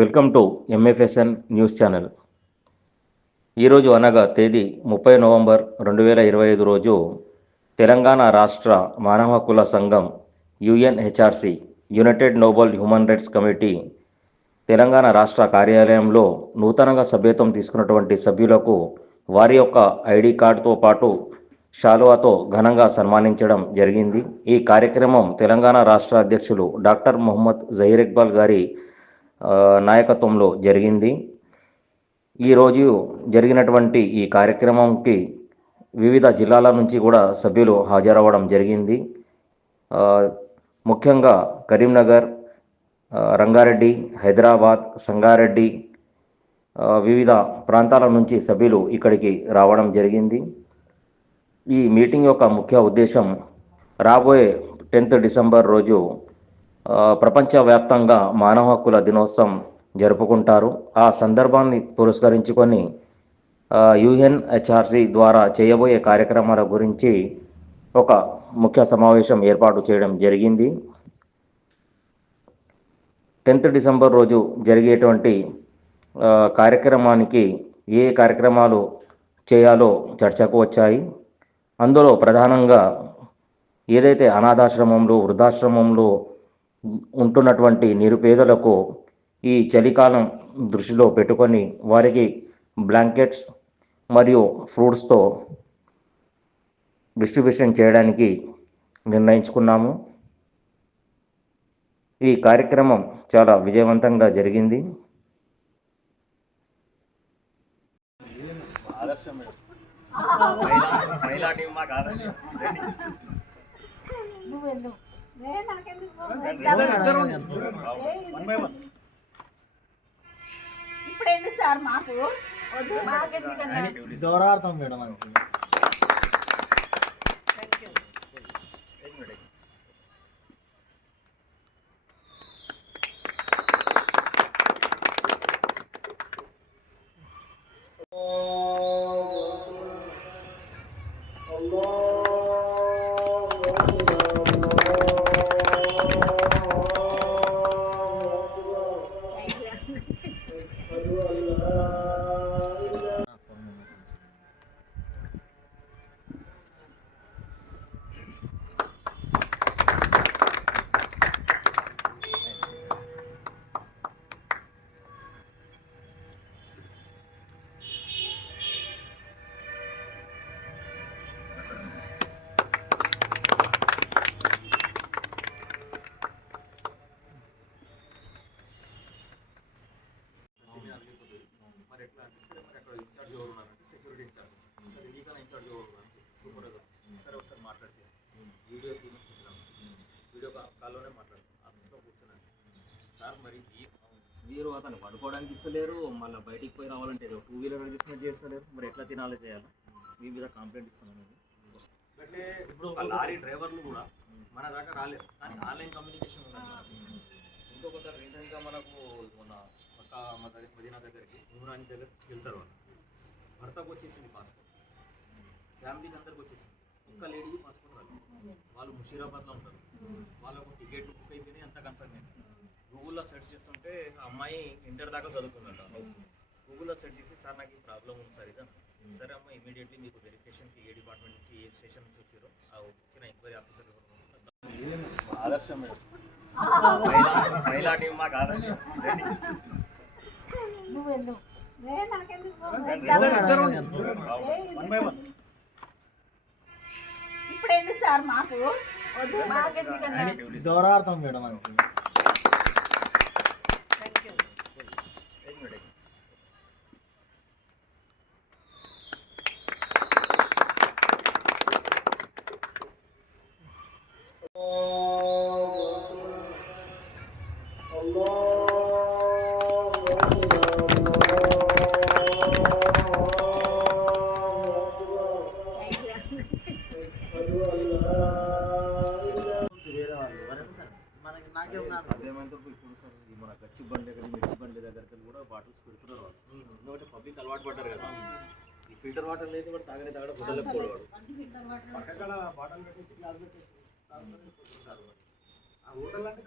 Welcome to MFSN news channel. ఈరోజు అనగా తేదీ ముప్పై నవంబర్ రెండు వేల ఇరవై ఐదు రోజు తెలంగాణ రాష్ట్ర మానవ హక్కుల సంఘం UNHRC united noble human rights committee Telangana రాష్ట్ర కార్యాలయంలో నూతనంగా సభ్యత్వం తీసుకున్నటువంటి సభ్యులకు వారి యొక్క ఐడి కార్డుతో పాటు షాలువాతో ఘనంగా సన్మానించడం జరిగింది. ఈ కార్యక్రమం తెలంగాణ రాష్ట్ర అధ్యక్షులు డాక్టర్ మొహమ్మద్ జహీర్ ఇక్బాల్ గారి నాయకత్వంలో జరిగింది. ఈరోజు జరిగినటువంటి ఈ కార్యక్రమంకి వివిధ జిల్లాల నుంచి కూడా సభ్యులు హాజరవ్వడం జరిగింది. ముఖ్యంగా కరీంనగర్ రంగారెడ్డి హైదరాబాద్ సంగారెడ్డి వివిధ ప్రాంతాల నుంచి సభ్యులు ఇక్కడికి రావడం జరిగింది. ఈ మీటింగ్ యొక్క ముఖ్య ఉద్దేశం రాబోయే టెన్త్ డిసెంబర్ రోజు ప్రపంచవ్యాప్తంగా మానవ హక్కుల దినోత్సవం జరుపుకుంటారు. ఆ సందర్భాన్ని పురస్కరించుకొని యుఎన్హెచ్ఆర్సి ద్వారా చేయబోయే కార్యక్రమాల గురించి ఒక ముఖ్య సమావేశం ఏర్పాటు చేయడం జరిగింది. టెన్త్ డిసెంబర్ రోజు జరిగేటువంటి కార్యక్రమానికి ఏ కార్యక్రమాలు చేయాలో చర్చకు వచ్చాయి. అందులో ప్రధానంగా ఏదైతే అనాథాశ్రమంలో వృద్ధాశ్రమంలో ఉంటున్నటువంటి నిరుపేదలకు ఈ చలికాలం దృష్టిలో పెట్టుకొని వారికి బ్లాంకెట్స్ మరియు ఫ్రూట్స్తో డిస్ట్రిబ్యూషన్ చేయడానికి నిర్ణయించుకున్నాము. ఈ కార్యక్రమం చాలా విజయవంతంగా జరిగింది. నువ్వెందుకు? ఇప్పుడు ఎందుకు సార్ మాకు? వద్దు మాకెందుకన్నా? మేడం ఇన్ఛార్జ్ ఎవరు ఉన్నారంటే సెక్యూరిటీ ఇన్ఛార్జ్. సరే నీకన్నా ఇన్ఛార్జ్ ఎవరు ఉన్నారు సూపర్వైజర్ సరే ఒకసారి మాట్లాడితే. వీడియో తీయమని చెప్పినాం వీడియో కాల్లోనే మాట్లాడతాం. ఆఫీస్లో కూర్చున్నాను సార్ మరి ఈ- మీరు అతను పడుకోవడానికి ఇస్తలేరు మళ్ళీ బయటికి పోయి రావాలంటే ఏదో టూ వీలర్ అడ్జస్ట్మెంట్ చేస్తలేరు. మరి ఎట్లా తినాలో చేయాలి? మీ మీద కంప్లైంట్ ఇస్తున్నాను అంటే ఇప్పుడు లారీ డ్రైవర్లు కూడా మన దాకా రాలేదు. కానీ ఆన్లైన్ కమ్యూనికేషన్ ఉన్నది ఇంకొక రీసెంట్గా మనకు మొన్న పక్క మా దగ్గర మదీనా దగ్గరికి ఉమ్రాన్ దగ్గరికి వెళ్తారు వాళ్ళు. భర్తకు వచ్చేసింది పాస్పోర్ట్ ఫ్యామిలీకి అందరికి వచ్చేసింది. ఒక్క లేడీకి పాస్పోర్ట్ రాలేదు. వాళ్ళు ముషీరాబాద్లో ఉంటారు. వాళ్ళకు టికెట్ బుక్ అయిపోయింది అంత కన్ఫర్మ్ అయింది గూగుల్లో సెర్చ్ చేస్తుంటే ఆ అమ్మాయి ఇంటర్ దాకా చదువుకుందంట. గూగుల్లో సెర్చ్ చేసి సార్ నాకు ఈ ప్రాబ్లం ఉంది సార్ ఇదా సరే అమ్మ ఇమీడియట్లీ మీకు వెరిఫికేషన్కి ఏ డిపార్ట్మెంట్ నుంచి ఏ స్టేషన్ నుంచి వచ్చారో ఆ వచ్చిన ఎంక్వైరీ ఆఫీసర్ ఆదర్శం. మేడం మాకు ఆదర్శం. రండి. ఇప్పుడు ఎందుకు సార్ మాకు వద్దు మాకెందుకన్నా గౌరవార్థం మేడం అంతే పెడుతున్నారు వాళ్ళు ఎందుకంటే పబ్లిక్ అలవాటు పడ్డారు కదా. ఈ ఫిల్టర్ వాటర్ లేదు కూడా తాగని తాగడం కుదరలేకపోయాడు పక్కన బాటల్ పెట్టేసి గ్లాస్ పెట్టేసి ఆ హోటల్ అంటే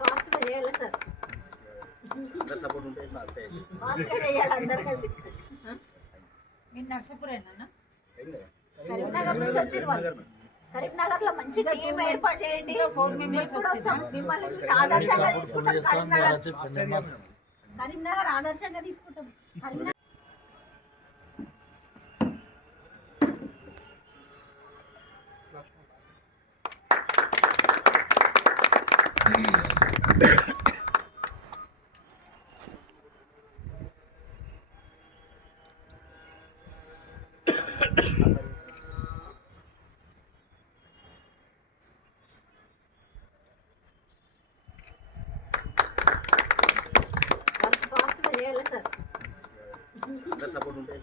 ఫాస్ట్గా చేయాలి సార్ అందరు సపోర్ట్ ఉంటే ఫాస్ట్ అయ్యింది ఫాస్ట్గా చేయాలి అందరు కలిపి. మీరు నర్సపురేనా కరీంనగర్ నుంచి వచ్చిర్రు వాళ్ళు. కరీంనగర్లో మంచిగా టీం ఏర్పాటు చేయండి? మిమ్మల్ని చూసి ఆదర్శంగా తీసుకుంటాం. కరీంనగర్ కరీంనగర్ ఆదర్శంగా తీసుకుంటాం. కరీంనగర్ చేయాలి సార్ అందరు సపోర్ట్ ఉంటే ఫాస్ట్ అయ్యింది ఫాస్ట్గా చేయాలి అందరు కలిపి మీరు నర్సపురేనా